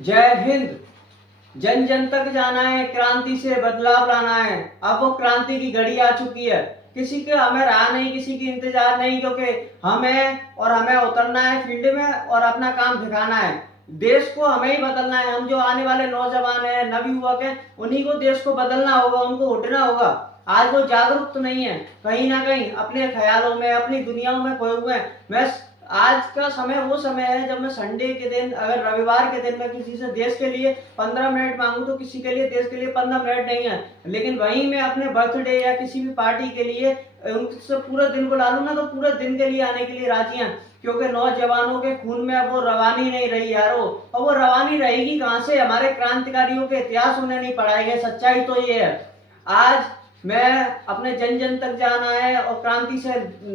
जय हिंद। जन जन तक जाना है, क्रांति से बदलाव लाना है। अब वो क्रांति की घड़ी आ चुकी है। किसी के हमें राह नहीं, किसी की इंतजार नहीं, क्योंकि हमें उतरना है फील्ड में और अपना काम दिखाना है। देश को हमें ही बदलना है। हम जो आने वाले नौजवान हैं, नवयुवक हैं, उन्हीं को देश को बदलना होगा, उनको उठना होगा। आज वो जागरूक तो नहीं है, कहीं ना कहीं अपने ख्यालों में, अपनी दुनियाओं में खोए हुए हैं। मैं आज का समय वो समय है जब मैं संडे के दिन, अगर रविवार के दिन मैं किसी से देश के लिए 15 मिनट मांगू तो किसी के लिए देश के लिए 15 मिनट नहीं है। लेकिन वहीं मैं अपने बर्थडे या किसी भी पार्टी के लिए उनसे पूरे दिन को डालू ना, तो पूरे दिन के लिए आने के लिए राजी हैं। क्योंकि नौजवानों के खून में अब वो रवानी नहीं रही यारो। और वो रवानी रहेगी कहां से? हमारे क्रांतिकारियों के इतिहास उन्हें नहीं पढ़ाए गए। सच्चाई तो ये है। आज मैं अपने जन जन तक जाना है और क्रांति से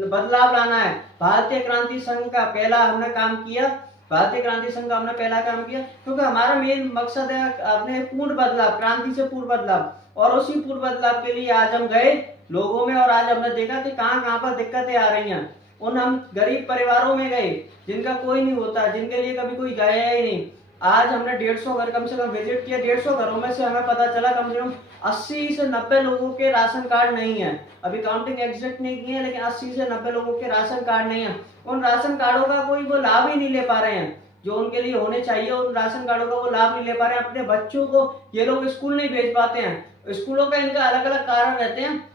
बदलाव लाना है। भारतीय क्रांति संघ का पहला हमने काम किया। भारतीय क्रांति संघ का हमने पहला काम किया क्योंकि हमारा मेन मकसद है अपने पूर्ण बदलाव, क्रांति से पूर्ण बदलाव। और उसी पूर्ण बदलाव के लिए आज हम गए लोगों में और आज हमने देखा कि कहां कहां पर दिक्कतें आ रही हैं। हम गरीब परिवारों में गए जिनका कोई नहीं होता, जिनके लिए कभी कोई गया ही नहीं। आज हमने 150 घर कम से कम विजिट किया। 150 घरों में से हमें पता चला कम से कम 80 से 90 लोगों के राशन कार्ड नहीं है। अभी काउंटिंग एग्जैक्ट नहीं की है, लेकिन 80 से 90 लोगों के राशन कार्ड नहीं है। उन राशन कार्डों का कोई वो लाभ ही नहीं ले पा रहे हैं जो उनके लिए होने चाहिए। उन राशन कार्डों का वो लाभ नहीं ले पा रहे हैं। अपने बच्चों को ये लोग स्कूल नहीं भेज पाते हैं। स्कूलों का इनका अलग अलग कारण रहते हैं।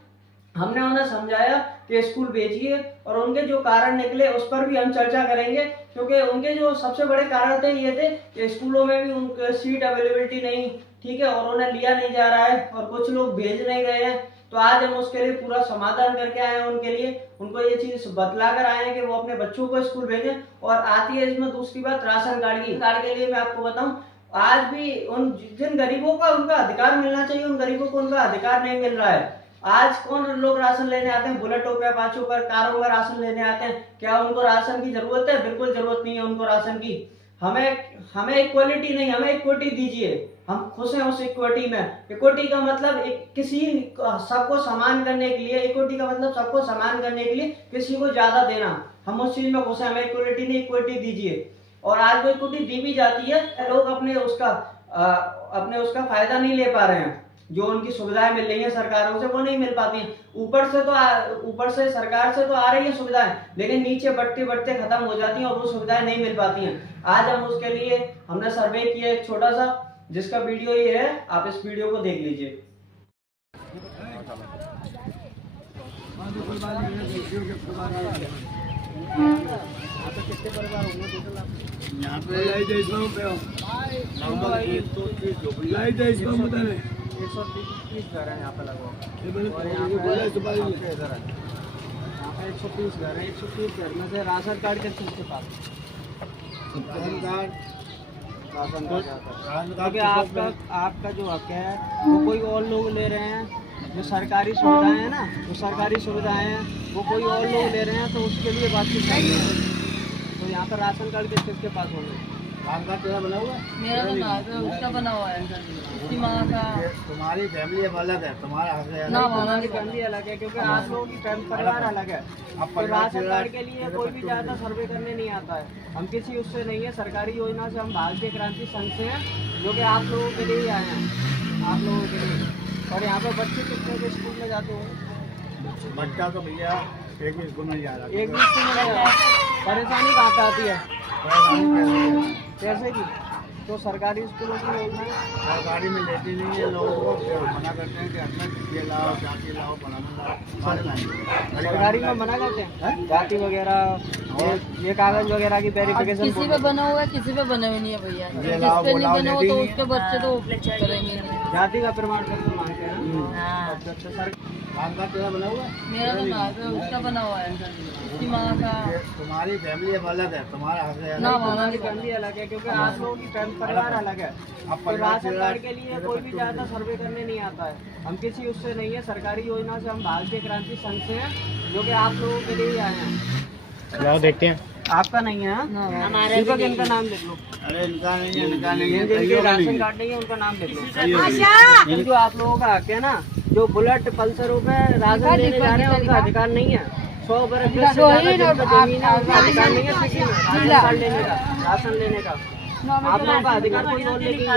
हमने उन्हें समझाया कि स्कूल भेजिए और उनके जो कारण निकले उस पर भी हम चर्चा करेंगे। क्योंकि उनके जो सबसे बड़े कारण थे ये थे कि स्कूलों में भी उनके सीट अवेलेबिलिटी नहीं, ठीक है, और उन्हें लिया नहीं जा रहा है और कुछ लोग भेज नहीं रहे हैं। तो आज हम उसके लिए पूरा समाधान करके आए हैं। उनके लिए उनको ये चीज बतला कर आए हैं कि वो अपने बच्चों को स्कूल भेजें। और आती है इसमें दूसरी बात राशन कार्ड की। कार्ड के लिए मैं आपको बताऊं, आज भी उन जिन गरीबों का उनका अधिकार मिलना चाहिए, उन गरीबों को उनका अधिकार नहीं मिल रहा है। आज कौन लोग राशन लेने आते हैं? बुलेटों पे, अपाचों पर, कारों में राशन लेने आते हैं। क्या उनको राशन की जरूरत है? बिल्कुल जरूरत नहीं है उनको राशन की। हमें इक्वलिटी नहीं, हमें इक्विटी दीजिए। हम खुश हैं उस इक्विटी में। इक्विटी का मतलब किसी सबको समान करने के लिए, इक्विटी का मतलब सबको समान करने के लिए किसी को ज्यादा देना। हम उस चीज में खुश हैं। हमें इक्वलिटी नहीं, इक्विटी दीजिए। और आज वो इक्विटी दी भी जाती है, लोग अपने उसका फायदा नहीं ले पा रहे हैं। जो उनकी सुविधाएं मिल रही है सरकारों से वो नहीं मिल पाती हैं। ऊपर से सरकार से तो आ रही है सुविधाएं, लेकिन नीचे बढ़ते बढ़ते खत्म हो जाती हैं और वो सुविधाएं नहीं मिल पाती हैं। आज हम उसके लिए हमने सर्वे किया एक छोटा सा, जिसका वीडियो ये है। आप इस वीडियो को देख लीजिए। कितने परिवार होंगे टोटल? यहाँ पे 130 घर है यहाँ पे लगभग। और यहाँ पे 130 घर है। 130 घर में से राशन कार्ड के किसके पास? राशन कार्ड क्योंकि आपका जो हक है वो कोई और लोग ले रहे हैं। जो सरकारी सुविधाएं हैं ना, जो सरकारी सुविधाएं हैं वो कोई और लोग ले रहे हैं, तो उसके लिए बातचीत करनी है। तो यहाँ पर राशन कार्ड किसके पास होंगे? राशन कार्ड तेरा बना हुआ है? मेरा तो ना, उसका बना हुआ है। उसकी माँ का। तुम्हारी फैमिली अलग है, तुम्हारा ना, हमारी फैमिली अलग है क्योंकि आप लोगों की परिवार अलग है। अब राशन कार्ड के लिए कोई भी ज्यादा सर्वे करने नहीं आता है। हम किसी उससे नहीं है, सरकारी योजना से हम भारतीय क्रांति संघ से हैं, जो कि आप लोगों के लिए ही आए हैं, आप लोगों के लिए। और यहाँ पे बच्चे कितने के स्कूल में जाते हो? बच्चा तो भैया एक भी स्कूल में जा रहा है। एक भी स्कूल में जा रहा है। परेशानी कहाँ पे आती है? पैसे की। तो सरकारी स्कूलों की योजना सरकारी में लेती नहीं है। लोगों को मना करते हैं कि अपना ये लाओ, जाति लाओ, बनाना। सरकारी में मना करते हैं जाति वगैरह, ये कागज वगैरह की वेरिफिकेशन। किसी पे बना हुआ है, किसी पे बना हुआ नहीं है भैया। जिस पे नहीं बना हुआ तो उसके बच्चे तो करेंगे नहीं। जाति का प्रमाण पत्र मांगते हैं। हाँ। सर राशन कार्ड तेरा बना हुआ है? मेरा तो ना, उसका बना हुआ है। उसकी माँ का। तुम्हारी फैमिली अलग है, तुम्हारा ना, हमारी फैमिली अलग है क्योंकि आप लोगों की परिवार अलग है। अब राशन कार्ड के लिए कोई भी ज्यादा सर्वे करने नहीं आता है। हम किसी उससे नहीं है, सरकारी योजना से हम भारतीय क्रांति संघ से हैं, जो कि आप लोगों के लिए ही आए हैं। जाओ देखते हैं। आपका नहीं है? हमारे इनका नाम लिख लो। अरे इनका नहीं है, इनका नहीं है। जिनके राशन कार्ड नहीं है उनका नाम लिख लो। जो आप लोगों का हक है ना, जो बुलेट पल्सरों पे राशन लेने जा रहे हैं उनका अधिकार नहीं है। 100 बरस से ज्यादा जिनका जमीन है उनका अधिकार नहीं है किसी में राशन कार्ड लेने का, राशन लेने का। आप लोगों का अधिकार कोई और लेके गया।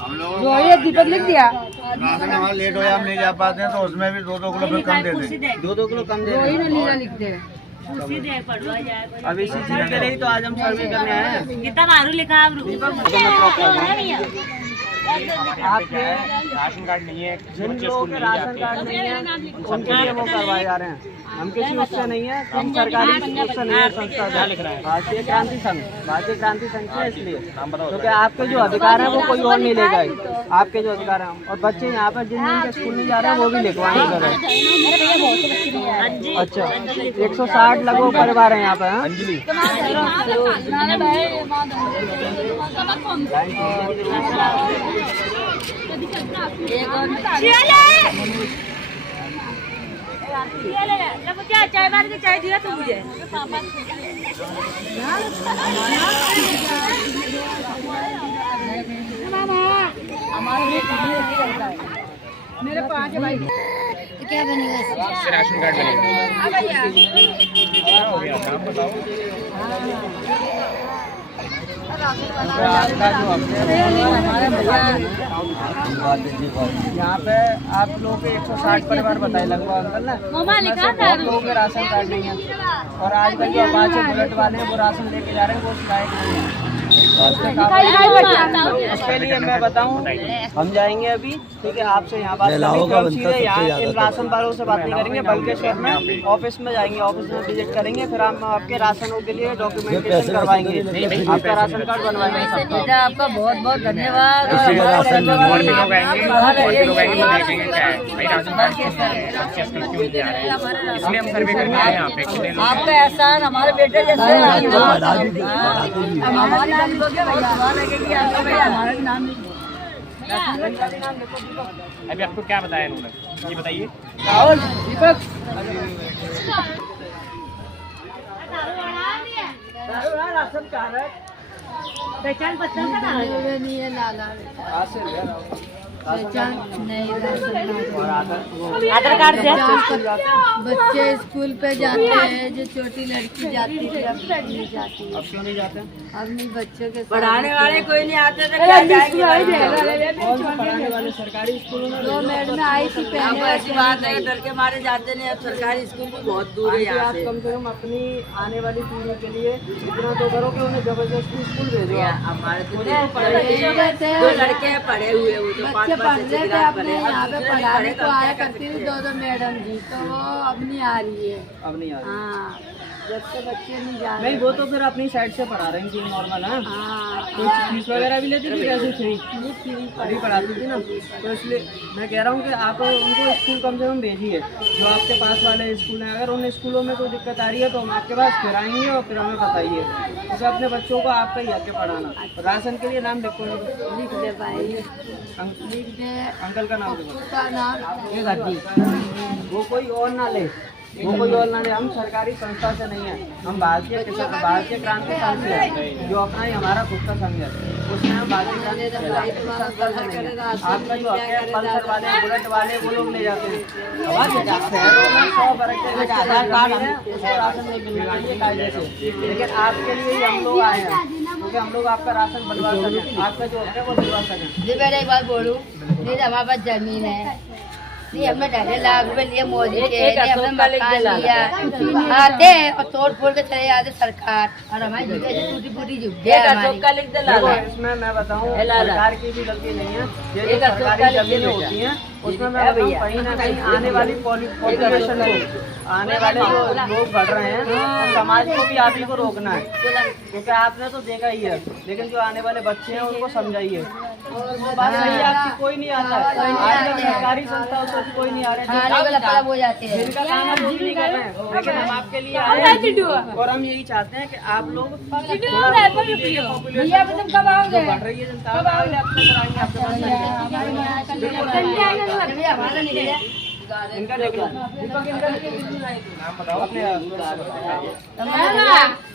हम लोग जो ये दीपक लिख दिया राशन हमारा लेट हो या हम नहीं जा पाते हैं तो उसमें भी 2-2 किलो फिर कम दे दें। 2-2 किलो कम दे वही रहे ना हैं। लीला लिखते हैं। अब इसी चीज के लिए ही तो आज हम सर्वे करने आए हैं। कितना मारू लिखा आप आपके राशन कार्ड नहीं है, जिन बच्चे लोगों स्कूल के नहीं राशन जाते। कार्ड नहीं है उनके लिए वो करवाए जा रहे हैं। हम किसी उससे नहीं है, हम सरकारी उससे नहीं है संस्था क्या लिख रहा है? भारतीय क्रांति संघ, भारतीय क्रांति संघ से इसलिए नाम बताओ। क्योंकि आपके जो अधिकार है वो कोई और नहीं ले जाए। आपके जो अधिकार है और बच्चे यहाँ पर जिन जिन के स्कूल नहीं जा रहे हैं वो भी लिखवाएंगे करें। अच्छा 160 लगभग परिवार है यहाँ पे। हाँ? अंजलि मुझे चाय मार के चाय दिया तू मुझे मेरे 5 भाई तो क्या बनेगा इससे? राशन कार्ड बनेगा। क्या हो गया? नाम बताओ। आपका जो यहाँ पे आप लोगों के 160 परिवार बताए लगभग अंकल ना, मोमा उसमें लिखा से था। बहुत लोगों के राशन कार्ड नहीं है और आजकल जो अपाचे बुलेट वाले हैं वो राशन लेके जा रहे हैं, वो उस लायक नहीं है। उसके लिए मैं बताऊं हम जाएंगे अभी, ठीक है, आपसे यहाँ बात करेंगे। हम सीधे यहाँ इन राशन वालों से बात नहीं करेंगे, बल्केश्वर में ऑफिस में जाएंगे, ऑफिस में विजिट करेंगे, फिर हम आपके राशनों के लिए डॉक्यूमेंटेशन करवाएंगे, आपका राशन कार्ड बनवाएंगे सबका। बेटा आपका बहुत बहुत धन्यवाद। और भी लोग आएंगे और भी लोग आएंगे तो देखेंगे क्या है भाई। राशन कार्ड बच्चे स्कूल क्यों नहीं जा रहे हैं, इसलिए हम सर्वे करने आए हैं यहाँ पे। कितने लोग आपका एहसान हमारे बेटे जैसे हमारी नाम अभी आपको क्या बताया इन्होंने, ये बताइए। राहुल दीपक राशन कार्ड है पहचान पत्र का नहीं है लाला पहचान नहीं और आधार कार्ड से बच्चे स्कूल पे जाते हैं, जो छोटी लड़की जाती थी अब नहीं जाती है। अब क्यों नहीं जाते? अब नहीं बच्चों के पढ़ाने वाले कोई नहीं आते थे, कौन से पढ़ाने वाले सरकारी स्कूलों में? दो मैडम आई थी यहाँ पहले पर ऐसी बात है डर के मारे जाते नहीं। अब सरकारी स्कूल भी बहुत दूर है आंटी, यहाँ आप से। कम से कम अपनी आने वाली पीढ़ी के लिए इतना तो करो कि उन्हें जबरदस्ती स्कूल भेजो आप। हमारे तो उन्हें तो पढ़ाई दो लड़के हैं पढ़े हुए, वो तो बच्चे 5 पढ़ से रहे थे क्लास अपने पढ़े। अब यहाँ पे दूसरे नहीं पढ़ाने पढ़े को तो आया क्या कर करती थी सकते हैं? दो मैडम जी, तो वो अब नहीं आ रही है। अब नहीं आ रही। हाँ जब से बच्चे नहीं जा नहीं रहे। वो तो फिर अपनी साइड से पढ़ा रही थी नॉर्मल। है हाँ कुछ फीस वगैरह भी लेती थी कैसे फ्री फ्री पढ़ाती थी ना, तो इसलिए मैं कह रहा हूँ कि आप उनको स्कूल कम से कम भेजिए। जो आपके पास वाले स्कूल हैं, अगर उन स्कूलों में कोई दिक्कत आ रही है तो हम आपके पास फिर आएंगे और फिर हमें बताइए, क्योंकि अपने बच्चों को आपका ही हक है पढ़ाना। राशन के लिए नाम लिखो, लिख दे भाई, लिख दे अंकल का नाम लिखो। उसका नाम ये गाड़ी वो कोई और ना ले, वो कोई और ना ले। हम सरकारी संस्था से नहीं है, हम भारतीय क्रांति संघ से है, जो अपना ही हमारा खुद का संघ है, उसमें हम भारतीय क्रांति संस्था से नहीं है। आपका जो हक है पल्सर वाले बुलेट वाले वो लोग ले जाते हैं। शहरों में 100 बरस के आधार कार्ड है, उसको राशन नहीं मिलना चाहिए कायदे से, लेकिन आपके लिए ही हम लोग आए हैं क्योंकि हम लोग आपका राशन बनवा सकें, आपका जो हक है वो दिलवा सकें। जी बेटा एक बात बोलूँ, नहीं हमारे पास जमीन है, नहीं हमने 2.5 लाख रुपए लिए मोदी के, नहीं हमने मकान लिया, आते और तोड़ फोड़ के चले जाते सरकार, और हमारी झुग्गियाँ टूटी फूटी झुग्गियाँ एक हमारी। अशोक का लिख दे देखो लाला। इसमें मैं बताऊं लाला। सरकार की भी गलती नहीं है, ये एक जो अशोक का सरकारी लिख दे जमीनें बेटा। होती हैं उसमें मैं बताऊं कहीं ना कहीं आने वाली पॉपुलेशन को, आने वाले जो लोग बढ़ रहे हैं तो समाज को भी आप ही को रोकना है, क्योंकि आपने तो देखा ही है, लेकिन जो आने वाले बच्चे हैं उनको समझाइए। बात सही है आपकी, कोई नहीं आता है आज तक सरकारी संस्थाओं से कोई नहीं आ रहे खाने वाला पड़ा हो जाते हैं। जिनका काम हम लोग नहीं कर रहे हैं, लेकिन हम आपके लिए आए हैं और हम यही चाहते हैं कि आप लोग भैया तुम कब आओगे? बढ़ रही है जनता पहले अपने कराएंगे आपके पास भैया हमारा नहीं गया। इनका देख लो दीपक, इनका नाम बताओ अपने।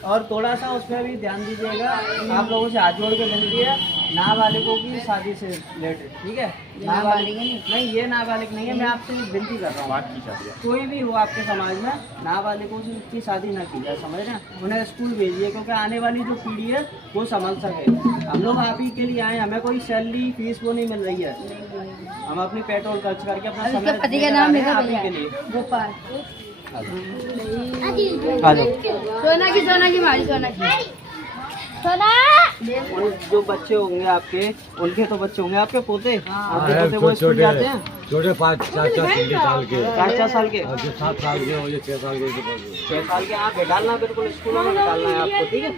और थोड़ा सा उसमें भी ध्यान दीजिएगा, आप लोगों से हाथ जोड़ के विनती है नाबालिगों की शादी से रिलेटेड, ठीक है। नाबालिग नहीं, ये नाबालिग नहीं है। मैं आपसे विनती कर रहा हूँ, बात की शादी है। कोई भी हो आपके समाज में, नाबालिगों से की शादी ना की जाए, समझ रहे हैं। उन्हें स्कूल भेजिए, क्योंकि आने वाली जो पीढ़ी है वो संभल सके। हम लोग आप ही के लिए आए, हमें कोई सैलरी फीस वो नहीं मिल रही है। हम अपनी पेट्रोल खर्च करके अपना इसके समय पति का नाम देकर आ लिखो रहे हैं आप ही भैया, के लिए। गोपाल। आ जाओ। सोना की मारी सोना की और जो बच्चे होंगे आपके, उनके तो बच्चे होंगे आपके पोते, आपके पोते वो स्कूल जाते हैं। छोटे 5-4 साल के 4 साल के, और जो 7 साल के और जो 6 साल के 6 साल के आप डालना, बिल्कुल स्कूलों में डालना है आपको, ठीक है।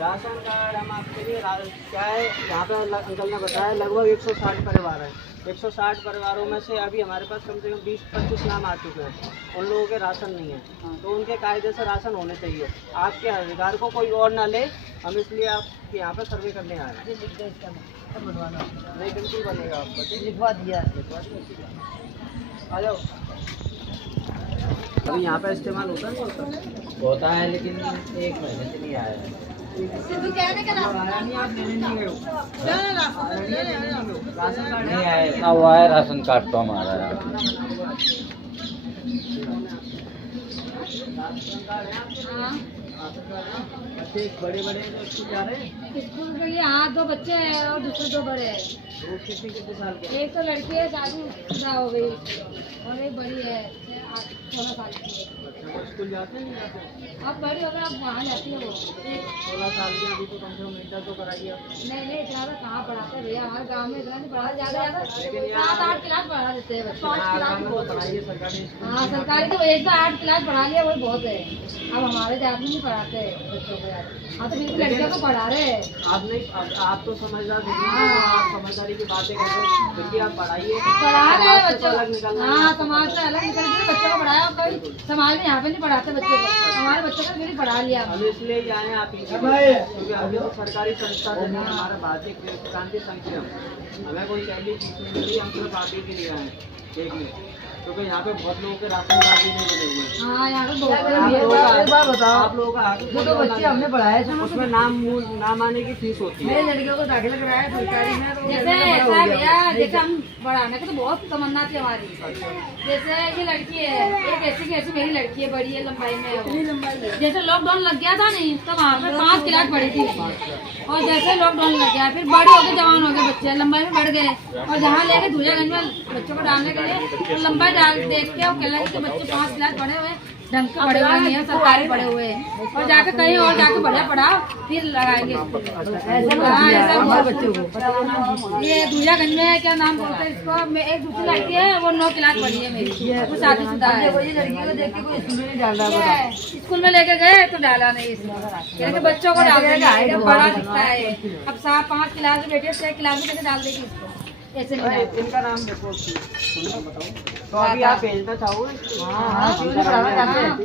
राशन कार्ड हम आपके लिए क्या है, यहाँ पे अंकल ने बताया लगभग 160 परिवार है। 160 परिवारों में से अभी हमारे पास कम से कम 20-25 नाम आ चुके हैं। उन लोगों के राशन नहीं है, तो उनके कायदे से राशन होने चाहिए। आपके अधिकार को कोई और ना ले, हम इसलिए आप यहाँ पे सर्वे करने आए हैं। नहीं, बिल्कुल बनेगा आपका, ठीक, लिखवा दिया। आ जाओ। अभी यहाँ पे इस्तेमाल होता है, होता है, लेकिन 1 महीने से नहीं आया है। राशन कार्ड नहीं आया, इतना हुआ है राशन कार्ड तो हमारा। बच्चे बड़े बड़े स्कूल जा रहे हैं। स्कूल के लिए हाँ 2 बच्चे हैं और दूसरे 2 बड़े हैं। वो कितने साल के? एक तो लड़की है, शादी शुदा हो गई, और एक बड़ी है 16 साल की। वो स्कूल जाते हैं, नहीं जाते? अब बड़ी होकर अब वहाँ जाती है वो। 16 साल की अभी तो कम से कम इंटर तो कराइए। नहीं इतना तो कहाँ पढ़ाते हैं भैया, हमारे गांव में इतना नहीं पढ़ा, ज्यादा 7-8 क्लास पढ़ा देते हैं बच्चे। 5 क्लास तो पढ़ाइए सरकारी स्कूल। हाँ सरकारी तो एक तो 8 क्लास पढ़ा लिया, वही बहुत है। अब हमारे जात में नहीं पढ़ाते बच्चों को यार, हाँ तो बिल्कुल लड़कियों को पढ़ा रहे हैं। आप नहीं, आप तो समझदार हैं, आप समझदारी की बातें कर रहे हैं, फिर भी आप पढ़ाइए। पढ़ा रहे हैं समाज से तो अलग बच्चों निकलना को, है। हाँ समाज से अलग निकल के बच्चों को पढ़ाया। कोई समाज में यहाँ पे नहीं पढ़ाते बच्चों को, हमारे बच्चों को भी पढ़ा लिया। हम इसलिए जाए हैं आप ही के लिए, क्योंकि अभी तो सरकारी संस्था से नहीं, हमारा भारतीय क्रांति संघ से हमें कोई सैलरी नहीं मिली, हम सिर्फ आप ही के लिए आए हैं देखने, क्योंकि यहाँ पे बहुत लोगों के राशन कार्ड भी नहीं बने हुए हैं। हाँ यहाँ पे बहुत आप लोगों का जो बच्चे हमने पढ़ाए थे उसमें नाम आने की फीस होती है। लड़कियों को दाखिला कराया सरकारी में, तो जैसे ऐसा है भैया, जैसे हम पढ़ाने की तो बहुत तमन्ना थी हमारी। जैसे ये लड़की है, एक ऐसी की ऐसी मेरी लड़की है, बड़ी है, लंबाई में है। जैसे लॉकडाउन लग गया था नहीं, तो वहाँ पे 5 क्लास पढ़ी थी, और जैसे लॉकडाउन लग गया फिर बड़े हो गए, जवान हो गए बच्चे, लंबाई में बढ़ गए, और जहाँ लेके धुलियागंज में बच्चों को डालने के लिए तो लंबाई डाल देख के वो कह रहे कि बच्चे 5 क्लास पढ़े हुए ढंग के पढ़े हुए नहीं है, सरकारी पढ़े हुए हैं, और जाके कहीं और जाके बढ़िया पढ़ाओ फिर लगाएंगे। ऐसा बच्चों को ये धुलियागंज में क्या नाम बोलते हैं इसको, एक दूसरी लड़की है वो 9 क्लास पढ़ी है मेरी, वो शादीशुदा है। लड़की को देख के कोई स्कूल में नहीं डाल रहा, स्कूल में लेके गए तो डाला नहीं इसमें, बच्चों को डाल देंगे, बड़ा दिखता है। अब 5 क्लास में बेटे 6 क्लास में डाल देगी इसको, ऐसे नहीं। इनका नाम देखो, बताओ तो अभी आप भेजना चाहोगे? क्यों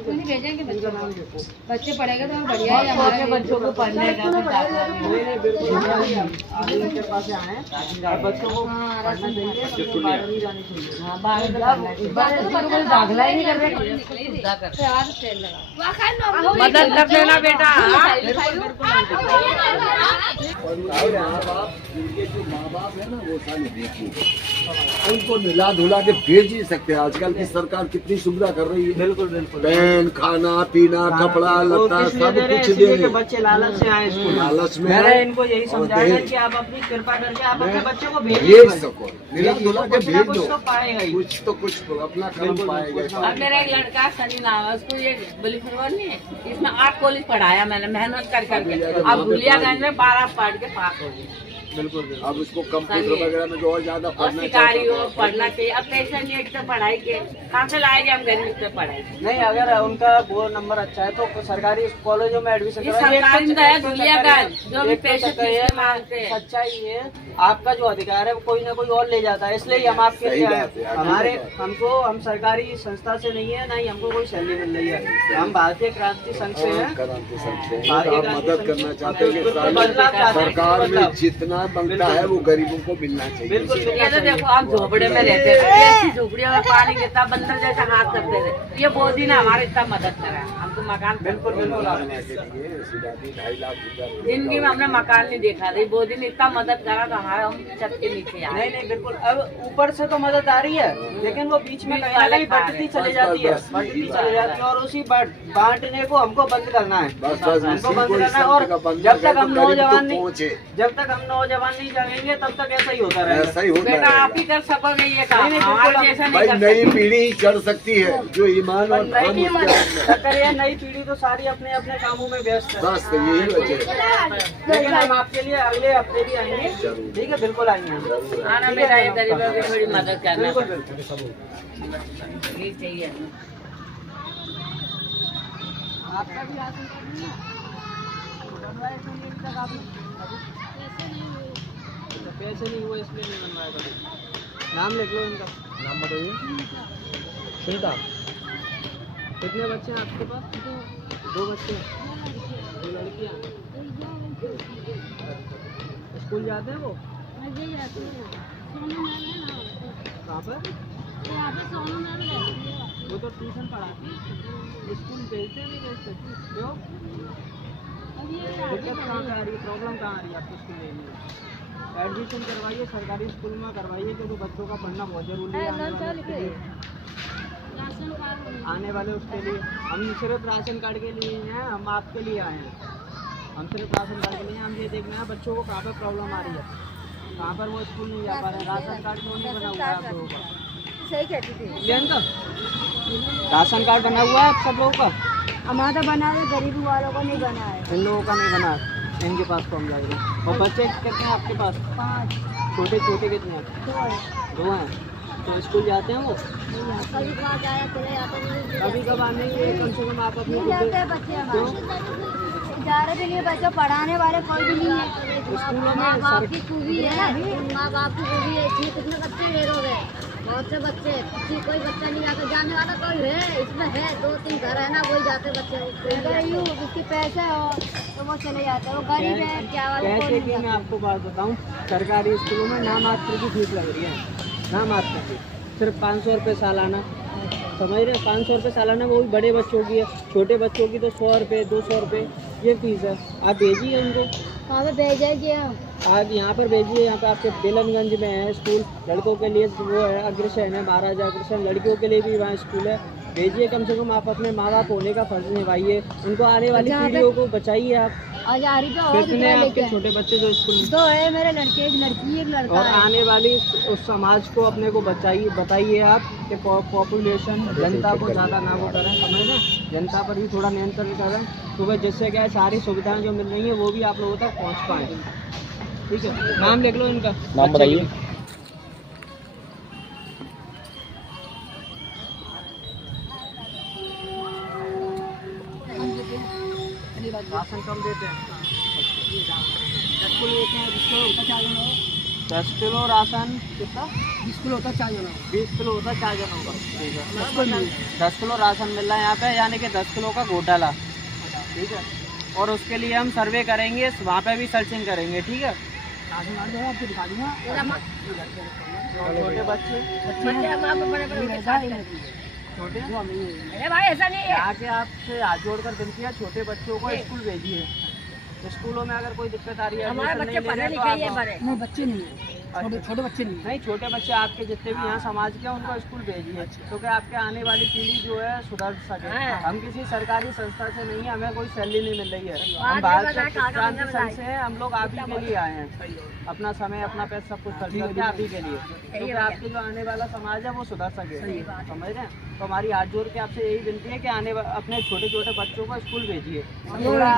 नहीं भेजेंगे इनका नाम देखो। बच्चे पढ़ेंगे तो बढ़िया है, हमारे बच्चों को पढ़ने का नहीं बिल्कुल, आगे इनके पास आए हैं, बच्चों को पढ़ना चाहिए, बच्चों को बाहर नहीं जानी चाहिए। दाखिला ही नहीं कर रहे, मदद कर देना बेटा। उनके जो माँ बाप है ना वो साले उनको मिला धुला के भेज ही सकते हैं। आजकल की सरकार कितनी सुविधा कर रही है, बिल्कुल बिल्कुल, पैन, खाना पीना, कपड़ा लत्ता सब कुछ दे रहे हैं। बच्चे लालच से आए स्कूल, लालच में मैंने है। इनको यही समझाया कि आप अपनी कृपा करके आप अपने बच्चों को भेज सको, मिला धुला के कुछ ना भेज कुछ दो, तो पाएगा ही। कुछ तो कुछ तो अपना कर्म पाएगा। अब मेरा एक लड़का सनी नाम है, उसको ये बली फुटबॉल नहीं है, इसमें 8 कॉलेज पढ़ाया मैंने मेहनत कर करके, अब धुलियागंज में 12 पढ़ के पास हो गई। बिल्कुल अब उसको कंप्यूटर वगैरह में जो और ज्यादा और पढ़ना शिकारी हो पढ़ना चाहिए। अब पैसा नेट से पढ़ाई के कहाँ से लाएंगे हम गरीब से पढ़ाई। नहीं, अगर उनका वो नंबर अच्छा है तो सरकारी कॉलेजों में एडमिशन ये सरकारी में है धुलियागंज, जो भी पैसे फीस मांगते हैं। सच्चाई ये आपका जो अधिकार है वो कोई ना कोई और ले जाता है, इसलिए हम आपके लिए आए। हमारे हम सरकारी संस्था से नहीं है, ना ही हमको कोई सैलरी मिल रही है, हम भारतीय क्रांति संघ से हैं। क्रांति संघ से आप मदद करना चाहते हैं कि सरकार में जितना सरकार मांगता है वो गरीबों को मिलना चाहिए। बिल्कुल ये तो देखो हम झोपड़े में रहते थे, ऐसी झोपड़ियों में पानी गिरता, बंदर जैसा हाथ करते थे। ये मोदी ने हमारे इतना मदद करा, हमको मकान बिल्कुल बिल्कुल बनाने के लिए सिराजी 2.5 लाख रुपया जिंदगी में हमने मकान नहीं देखा था, मोदी ने इतना मदद करा तो हमारे हम छत के नीचे आए। नहीं नहीं बिल्कुल। अब ऊपर से तो मदद आ रही है, लेकिन वो बीच में कहीं ना कहीं बढ़ती चली जाती है, बढ़ती चली जाती है, और उसी बांटने को हमको बंद करना है, बस हमको बंद करना है। और जब तक हम नौजवान नहीं जागेंगे तब तक ऐसा ही होता रहेगा। ऐसा ही होता बेटा है आप ही कर सकोगे ये काम, नहीं, हमारे बिल्कुल। जैसा नहीं भाई, कर नई सकते। पीढ़ी ही चढ़ सकती है जो ईमान और धर्म उसके अंदर है। चक्कर ये नई पीढ़ी तो सारी अपने अपने कामों में व्यस्त है। बस तो यही वजह है। लेकिन हम आपके लिए अगले हफ्ते भी आएंगे, ठीक है, बिल्कुल आएंगे। आना बेटा, ये गरीबों की थोड़ी मदद करना बिल्कुल बिल्कुल। ये चाहिए। आपका भी राशन कार्ड नहीं है? बनवाया क्यों नहीं अभी तक आपने? पैसे नहीं हुए इसलिए नहीं बनवाया कभी। नाम लिख लो इनका। नाम बताइए। सुनीता। कितने बच्चे हैं आपके पास? 2 बच्चे हैं। 2 लड़कियाँ। स्कूल जाते हैं वो? कहाँ पर? वो तो ट्यूशन पढ़ाती है, स्कूल भेजते नहीं भेजते क्यों? दिक्कत कहाँ से आ रही है, प्रॉब्लम कहाँ आ रही है आपको स्कूल लेने में? एडमिशन करवाइए, सरकारी स्कूल में करवाइए, क्योंकि बच्चों का पढ़ना बहुत जरूरी है आने वाले उसके लिए। हम सिर्फ राशन कार्ड के लिए हैं, हम आपके लिए आए हैं। हम सिर्फ राशन कार्ड के लिए हम ये देखना है बच्चों को कहाँ पर प्रॉब्लम आ रही है, कहाँ पर वो स्कूल नहीं जा पा रहे हैं। राशन कार्ड क्यों नहीं बना हुआ है आप लोगों का? सही कहती थी। राशन कार्ड बना हुआ है आप सब लोगों का? हमारा बना है, गरीब वालों का नहीं बना है। इन लोगों का नहीं बना है, इनके पास फॉर्म जाएगा। और बच्चे कितने हैं आपके पास? 5 छोटे छोटे कितने हैं? 2 हैं। तो स्कूल जाते हैं वो? कभी कहाँ जाया चले जाते हैं, कभी कब आने कम से कम आप अपने नहीं जाते हैं बच्चे हमारे। जा रहे भी नहीं बच्चे, पढ़ाने वाले कोई भी नहीं है। स्कूलों में माँ बाप की खूबी है ना, माँ बाप की खूबी है। इसमें कितने बच्चे ले रहे हैं, बहुत से बच्चे, कोई बच्चा नहीं जाता, जाने वाला कोई है इसमें है, 2-3 घर है ना, वही जाते बच्चे। यूँ जिसके पैसे हो तो वो चले जाते हैं, वो गरीब है क्या वाले कैसे कि मैं आपको बात बताऊं, सरकारी स्कूलों में नामात्र की फीस लग रही है, नामात्र की, सिर्फ 500 रुपये सालाना, समझ रहे हैं? 500 रुपये सालाना, वो भी बड़े बच्चों की है, छोटे बच्चों की तो 100 रुपये 200 रुपये ये फीस है। आप भेजिए उनको, कहाँ पे भेजेंगे हम? आज यहाँ पर भेजिए। यहाँ पे आपके बेलनगंज में है स्कूल, लड़कों के लिए वो है अग्रसेन है, महाराजा अग्रसेन, लड़कियों के लिए भी वहाँ स्कूल है। भेजिए, कम से कम आप अपने माँ बाप होने का फर्ज निभाइए, उनको आने वाली पीढ़ियों को बचाइए आप। आजारी पे और कितने हैं आपके छोटे बच्चे जो स्कूल में? 2 है मेरे लड़के, एक लड़की, एक लड़का और है। आने वाली उस समाज को अपने को बताइए आप कि पॉपुलेशन जनता को ज़्यादा ना वो करें, समझ रहे हैं? जनता पर भी थोड़ा नियंत्रण करें, तो वह जिससे क्या है सारी सुविधाएं जो मिल रही हैं वो भी आप लोगों तक पहुंच पाएँ। ठीक है, नाम लिख लो इनका। नाम बताइए। राशन कम देते हैं, 10 किलो राशन कितना? 20 किलो होता है 4 जनों का। 20 किलो होता है 4 जनों का, ठीक है। 10 किलो राशन मिल रहा है यहाँ पे, यानी कि 10 किलो का घोटाला, ठीक है। और उसके लिए हम सर्वे करेंगे, वहाँ पे भी सर्चिंग करेंगे, ठीक है। राशन कार्ड जो है आपको दिखा दूँगा। छोटे बच्चे छोटे, अरे भाई ऐसा नहीं है। आके आपसे हाथ जोड़कर विनती है, छोटे बच्चों को स्कूल भेजिए। स्कूलों में अगर कोई दिक्कत आ रही है, हमारे बच्चे पढ़े लिखे ही है बड़े। नहीं बच्चे नहीं है, छोटे बच्चे नहीं, छोटे बच्चे आपके जितने भी यहाँ समाज के हैं उनको स्कूल भेजिए, क्योंकि आपके आने वाली पीढ़ी जो है सुधर सके। हम किसी सरकारी संस्था से नहीं है, हमें कोई सैलरी नहीं मिल रही है, हम भारतीय क्रांति संघ से हैं, हम लोग आप ही के लिए आए हैं, अपना समय अपना पैसा सब कुछ खर्च करके आप ही के लिए, क्योंकि आपके जो आने वाला समाज है वो सुधर सके, समझ रहे हैं? तो हमारी हाथ जोड़ के आपसे यही विनती है कि अपने छोटे छोटे बच्चों को स्कूल भेजिए। थोड़ा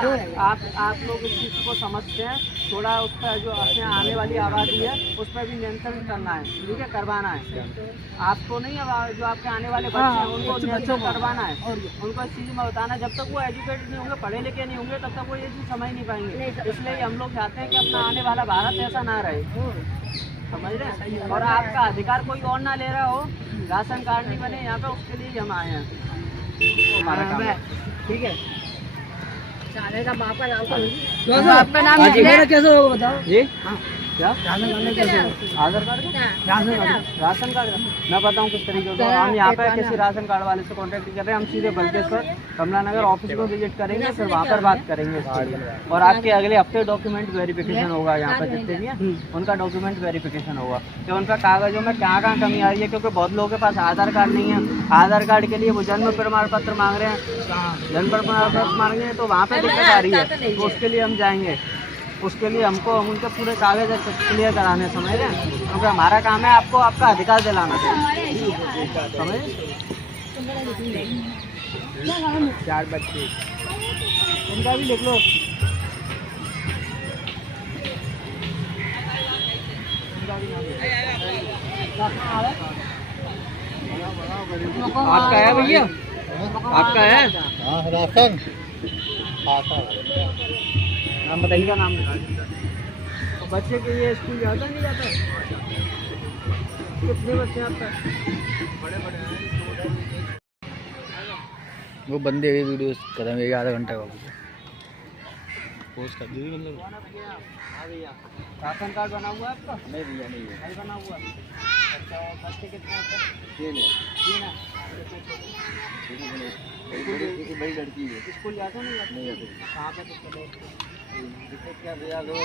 आप लोग इस चीज़ को समझते हैं, थोड़ा उस पर जो अपने आने वाली आबादी है उस पर भी नियंत्रण करना है, ठीक है, करवाना है। आपको नहीं, जो आपके आने वाले बच्चे हैं उनको नियंत्रण करवाना है, उनको इस चीज़ में बताना है। जब तक वो एजुकेटेड नहीं होंगे, पढ़े लिखे नहीं होंगे, तब तक वो ये चीज़ समझ नहीं पाएंगे। इसलिए हम लोग चाहते हैं कि अपना आने वाला भारत ऐसा ना रहे, समझ रहे हैं? और आपका अधिकार कोई और ना ले रहा हो, राशन कार्ड नहीं बने यहाँ पे, उसके लिए हम आए हैं, हमारा काम है, ठीक है। आपका नाम मेरा कैसे होगा बताओ जी? क्या आधार कार्ड राशन कार्ड मैं बताऊँ किस तरीके से हम यहाँ पे किसी राशन कार्ड वाले से कांटेक्ट कर रहे हैं। हम सीधे बल्केश्वर कमला नगर ऑफिस को विजिट करेंगे, फिर वहाँ पर बात करेंगे इसके लिए। और आपके अगले हफ्ते डॉक्यूमेंट वेरिफिकेशन होगा, यहाँ पर जितने भी हैं उनका डॉक्यूमेंट वेरिफिकेशन होगा कि उन पर कागजों में कहाँ कमी आ रही है, क्योंकि बहुत लोगों के पास आधार कार्ड नहीं है। आधार कार्ड के लिए वो जन्म प्रमाण पत्र मांग रहे हैं, जन्म प्रमाण पत्र मांग रहे हैं, तो वहाँ पर दिक्कत आ रही है। तो उसके लिए हम जाएंगे, उसके लिए हमको हम उनके पूरे कागज क्लियर कराने, समझ रहे हैं, क्योंकि हमारा काम है आपको आपका अधिकार दिलाना, समझ। 4 बच्चे उनका भी लिख लो। आपका है भैया, आपका है राशन नाम बताइएगा, नाम तो बच्चे के लिए स्कूल जाता नहीं जाता? कितने बच्चे आपका? वो बंदे की वीडियो करेंगे आधा घंटा का पोस्ट कर दीजिए। मतलब राशन कार्ड बना हुआ है आपका? नहीं भैया नहीं है। नहीं बना हुआ। अच्छा, बच्चे कितने हैं आपके? 3 है। 3 है। एक बड़ी लड़की है। स्कूल जाते नहीं जाते? नहीं जाते। कहाँ पे तो दिक्कत क्या भैया, लोग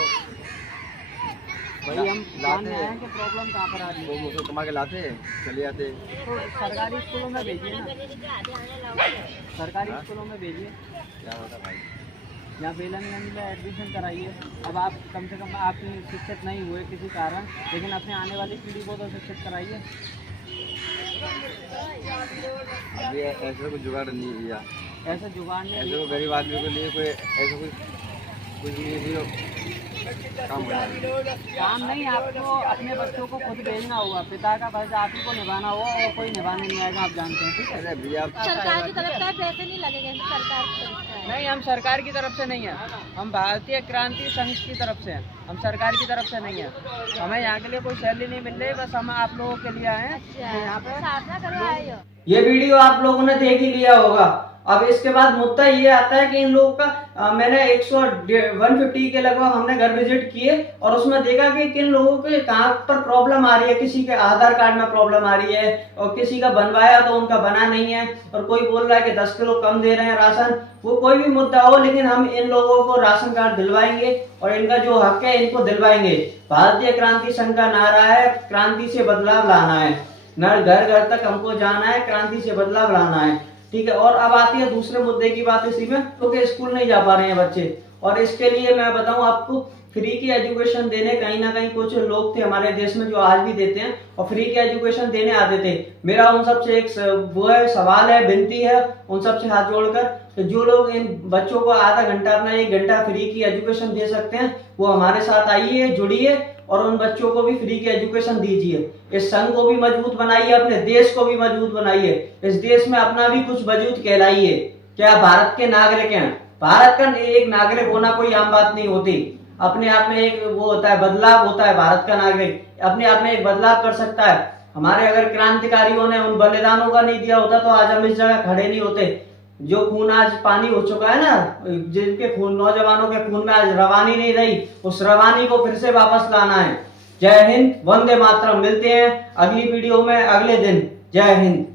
भाई हम लाते जानते हैं कि प्रॉब्लम कहाँ पर आ रही है। वो मुझे कमा के लाते हैं, चले जाते। तो सरकारी स्कूलों में भेजिए ना, सरकारी स्कूलों में भेजिए। क्या होता भाई, यहाँ बेलनगंज में एडमिशन कराइए। अब आप कम से कम आप शिक्षित नहीं हुए किसी कारण, लेकिन अपने आने वाली पीढ़ी को तो शिक्षित कराइए। अभी ऐसा कोई जुगाड़ नहीं है भैया, ऐसे जुगाड़ नहीं ऐसे को गरीब आदमी के लिए कोई ऐसा कुछ काम करा है। काम नहीं, आपको अपने बच्चों को खुद भेजना होगा, पिता का फर्ज आप ही को निभाना होगा और कोई निभाने नहीं आएगा, आप जानते हैं। ठीक है, अरे भैया सरकार की तरफ से पैसे नहीं लगेंगे, सरकार की तरफ से। नहीं, हम सरकार की तरफ से नहीं है, हम भारतीय क्रांति संघ की तरफ से हैं, हम सरकार की तरफ से नहीं है। हमें यहाँ के लिए कोई सैलरी नहीं मिल रही, बस हम आप लोगों के लिए आए हैं यहाँ पे साधना करवाए हो। ये वीडियो आप लोगों ने देख ही लिया होगा। अब इसके बाद मुद्दा ये आता है कि इन लोगों का मैंने 150 के लगभग हमने घर विजिट किए और उसमें देखा कि किन लोगों के कहाँ पर प्रॉब्लम आ रही है। किसी के आधार कार्ड में प्रॉब्लम आ रही है और किसी का बनवाया तो उनका बना नहीं है, और कोई बोल रहा है कि 10 किलो कम दे रहे हैं राशन। वो कोई भी मुद्दा हो, लेकिन हम इन लोगों को राशन कार्ड दिलवाएंगे और इनका जो हक है इनको दिलवाएंगे। भारतीय क्रांति संघ का नारा है क्रांति से बदलाव लाना है, न घर घर तक हमको जाना है, क्रांति से बदलाव लाना है। ठीक है, और अब आती है दूसरे मुद्दे की बात इसी में, क्योंकि स्कूल नहीं जा पा रहे हैं बच्चे, और इसके लिए मैं बताऊं आपको फ्री की एजुकेशन देने कहीं ना कहीं कुछ लोग थे हमारे देश में जो आज भी देते हैं और फ्री की एजुकेशन देने आते थे। मेरा उन सबसे एक वो है सवाल है, विनती है उन सबसे हाथ जोड़कर कि जो लोग इन बच्चों को आधा घंटा अपना 1 घंटा फ्री की एजुकेशन दे सकते हैं वो हमारे साथ आइए, जुड़िए और उन बच्चों को भी फ्री की एजुकेशन दीजिए। इस संघ को भी मजबूत बनाइए, अपने देश को भी मजबूत बनाइए, इस देश में अपना भी कुछ वजूद कहलाइए। क्या भारत के नागरिक हैं? भारत का एक नागरिक होना कोई आम बात नहीं होती, अपने आप में एक वो होता है, बदलाव होता है। भारत का नागरिक अपने आप में एक बदलाव कर सकता है। हमारे अगर क्रांतिकारियों ने उन बलिदानों का नहीं दिया होता तो आज हम इस जगह खड़े नहीं होते। जो खून आज पानी हो चुका है ना, जिनके खून, नौजवानों के खून में आज रवानी नहीं रही, उस रवानी को फिर से वापस लाना है। जय हिंद, वंदे मातरम। मिलते हैं अगली वीडियो में अगले दिन। जय हिंद।